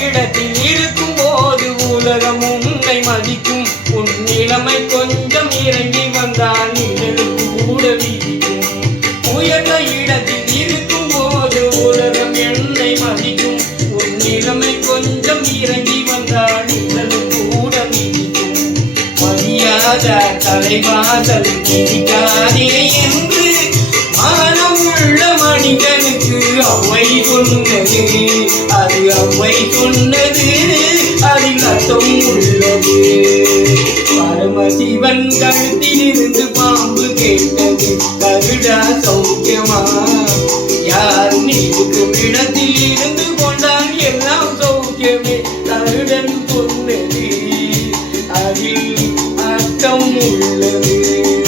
இடத்தில் இருக்கும் போது உலகம் உன்னை மதிக்கும். உன் நிலைமை கொஞ்சம் இறங்கி வந்தால் நிழலும் கூட விதிக்கும். உயர்ந்த இடத்தில் இருக்கும் போது உலகம் என்னை மதிக்கும். உன் நிலைமை கொஞ்சம் இறங்கி வந்தால் நிழலும் கூட விதிக்கும். மரியாத தலைவாதல் விதிக்காதே சத்தம் உள்ளது பரமசிவன் கழுத்திலிருந்து பாம்பு கேட்டது. கருடா சௌக்கியமா? யார் நீக்கும் இடத்தில் இருந்து கொண்டால் எல்லாம் சௌக்கியமே. கருடன் சொன்னது அதில் அர்த்தம் உள்ளது.